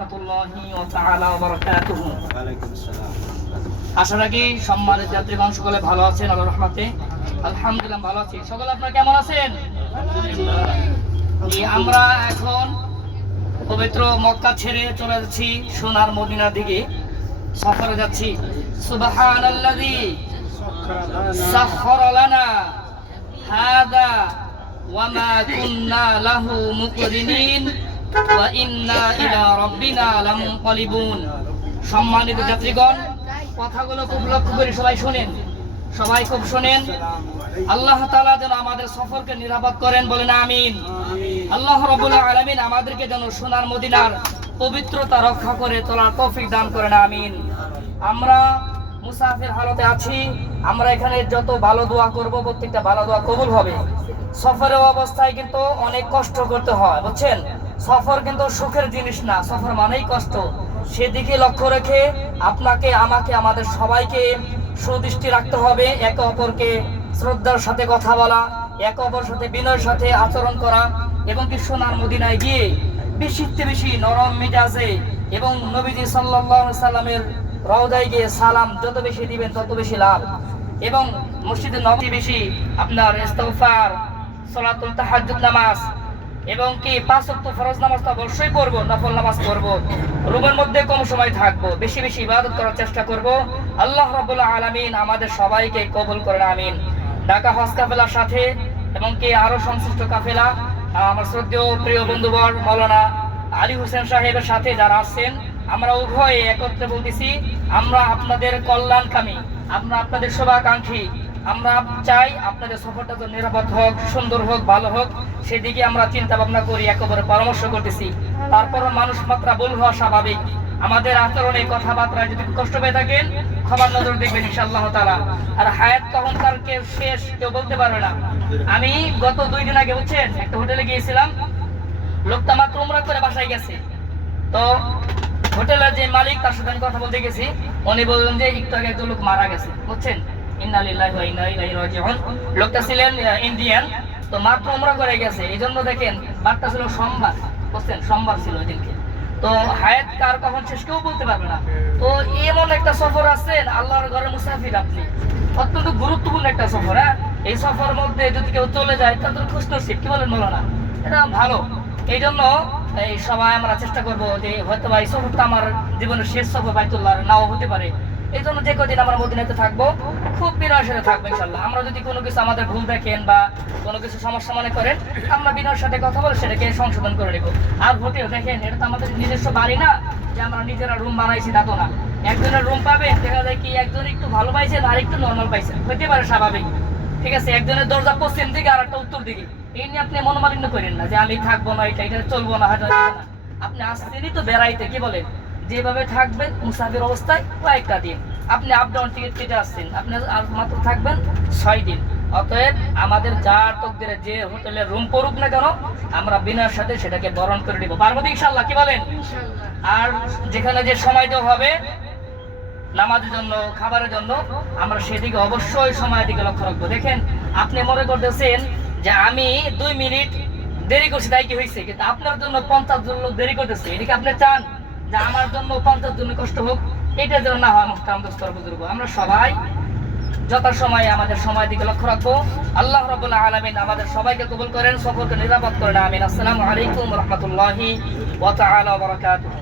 রাহমাতুল্লাহি ওয়া তাআলা ওয়া বারাকাতুহু। ওয়ালাইকুম আসসালাম। আশা রাখি সম্মানিত যাত্রীগণ সকলে ভালো আছেন আল্লাহর রহমতে। আলহামদুলিল্লাহ ভালো আছি। সকলে আপনারা কেমন আছেন? আমরা এখন পবিত্র মক্কা ছেড়ে চলে যাচ্ছি সোনার মদিনার দিকে, সফরে যাচ্ছি। সুবহানাল্লাযী সাখখারা লানা হাযা ওয়া মা কুন্না লাহু মুকরিনিন ওয়া ইন্না ইলা রাব্বিনা লামুনকালিবুন। সম্মানিত যাত্রীগণ, কথাগুলো খুব লক্ষ্য করে সবাই শুনেন, সবাই খুব শুনেন। আল্লাহ তাআলা যেন আমাদের সফরকে নিরাপদ করেন, বলেন আমিন। আল্লাহ রাব্বুল আলামিন আমাদেরকে যেন সোনার মদিনার পবিত্রতা রক্ষা করে তোলার তৌফিক দান করেন, আমিন। আমরা মুসাফির হালতে আছি, আমরা এখানে যত ভালো দোয়া করব প্রত্যেকটা ভালো দোয়া কবুল হবে। সফরের অবস্থায় কিন্তু অনেক কষ্ট করতে হয়, বুঝছেন? সফর কিন্তু সুখের জিনিস না, সফর মানেই কষ্ট। সেদিকে লক্ষ্য রেখে আপনাকে, আমাকে, আমাদের সবাইকে সুদৃষ্টি রাখতে হবে। একে অপরকে শ্রদ্ধার সাথে কথা বলা, একে অপরের সাথে বিনয়ের সাথে আচরণ করা, এবং কি সোনার মদিনায় গিয়ে বেশিতে বেশি নরম মেজাজে এবং নবীজি সাল্লাল্লাহু আলাইহি সাল্লামের রওজায় গিয়ে সালাম যত বেশি দিবেন তত বেশি লাভ। এবং মসজিদে নববী বেশি আপনার ইস্তিগফার, সালাতুল তাহাজ্জুদ নামাজ, এবং কি 5 ওয়াক্ত ফরজ নামাজ তো অবশ্যই পড়ব, নফল নামাজ পড়ব। রুমের মধ্যে কম সময় থাকবো, বেশি বেশি ইবাদত করার চেষ্টা করব। আল্লাহ রাব্বুল আলামিন আমাদের সবাইকে কবুল করেন, আমিন। ঢাকা হজ কাফেলার সাথে এবং কি আরো সংশ্লিষ্ট কাফেলা, আমার শ্রদ্ধেয় প্রিয় বন্ধুবর মাওলানা আলী হোসেন সাহেবের সাথে যারা আছেন, আমরা উভয়ে একত্রে বলতেছি, আমরা আপনাদের কল্যাণকামী, আমরা আপনাদের শুভাকাঙ্ক্ষী। আমরা চাই আপনাদের সফরটা তো নিরাপদ হোক, সুন্দর হোক, ভালো হোক, সেদিকে আমরা চিন্তা ভাবনা করি, একেবারে পরামর্শ করতেছি। তারপর মানুষ মাত্রা ভুল হওয়া স্বাভাবিক। আমাদের আচরণে, কথাবার্তায় যদি কষ্ট পেয়ে থাকেন, ক্ষমার নজর দেখবেন ইনশাআল্লাহ তাআলা। আর হায়াত কখন তার শেষ কেউ বলতে পারবে না। আমি গত 2 দিন আগে, বুঝছেন, একটা হোটেলে গিয়েছিলাম। লোকটা মাত্র উমরা করে বাসায় গেছে। তো হোটেলের যে মালিক, তার সাথে আমি কথা বলতে গেছি। উনি বললেন যে একটু আগে একজন লোক মারা গেছে, বুঝছেন। ইন্না লিল্লাহি ওয়া ইন্না ইলাইহি রাজিউন। লোকটা ছিলেন ইন্ডিয়ান, তো মাত্র উমরা করে গেছে। এই জন্য দেখেন, বারটা ছিল সোমবার, বুঝছেন, সোমবার ছিল ওই দিনকে। তো হায়াত কার কখন শেষ কেউ বলতে পারবে না। তো এমন একটা সফর আছেন, আল্লাহর ঘরে মুসাফির আপনি, অত্যন্ত গুরুত্বপূর্ণ একটা সফর। হ্যাঁ, এই সফরের মধ্যে যদি কেউ চলে যায় তাহলে খুশনসিব, কি বলেন মাওলানা? এটা ভালো। এই জন্য এই সবাই আমরা চেষ্টা করবো যে হয়তো এই সফরটা আমার জীবনের শেষ সফর বাইতুল্লাহ নাও হতে পারে। এই জন্য যে কদিন আমরা মদিনাতে থাকবো, খুব বিনয়ের সাথে থাকবো ইনশাআল্লাহ। আমরা যদি কোনো কিছু আমাদের ভুল দেখেন বা কোনো কিছু সমস্যা মনে করেন, আমরা বিনয়ের সাথে কথা বলে সেটাকে সংশোধন করে নেব। আর হোটেল দেখেন, এটা তো আমাদের নিজস্ব বাড়ি না যে আমরা নিজেরা রুম বানাইছি, তা তো না। একজনের রুম পাবেন, দেখা যায় কি একজন একটু ভালো পাইছেন আর একটু নর্মাল পাইছেন, হইতে পারে, স্বাভাবিক। ঠিক আছে, একজনের দরজা পশ্চিম দিকে আর একটা উত্তর দিকে। এই নিয়ে আপনি মনোমালিন্য করেন না যে আমি থাকবো না, এটা চলবো না, হয়তো না। আপনি আসছেনই তো বেড়াইতে, কি বলেন, যেভাবে থাকবেন মুসাফির অবস্থায় কয়েকটা দিন। আপনি আপ ডাউন টিকিট কেটে আসছেন, আপনি মাত্র থাকবেন 6 দিন। অতএব আমাদের যার তকদিরে যে হোটেলের রুম পড়ুক না কেন, আমরা বিনয়ের সাথে সেটাকে বরণ করে নিব, পারবো ইনশাআল্লাহ, কি বলেন? আর যেখানে যে সময় দেওয়া হবে নামাজের জন্য, খাবারের জন্য, আমরা সেদিকে অবশ্যই সময়ের দিকে লক্ষ্য রাখবো। দেখেন, আপনি মনে করতেছেন যে আমি 2 মিনিট দেরি করছি তাই কি হয়েছে, কিন্তু আপনার জন্য 50 জন লোক দেরি করতেছে। এদিকে আপনি চান যে আমার জন্য 50 জন কষ্ট হোক, এটা যেন না হয়। মুহতারাম দোস্ত বুজুর্গ, আমরা সবাই যথাসময়ে আমাদের সময়ের দিকে লক্ষ্য রাখবো। আল্লাহ রাব্বুল আলামিন আমাদের সবাইকে কবুল করেন, সফরকে নিরাপদ করেন, আমিন। আসসালামু আলাইকুম ওয়া রাহমাতুল্লাহি ওয়া তাআলা ওয়া বারাকাতুহু।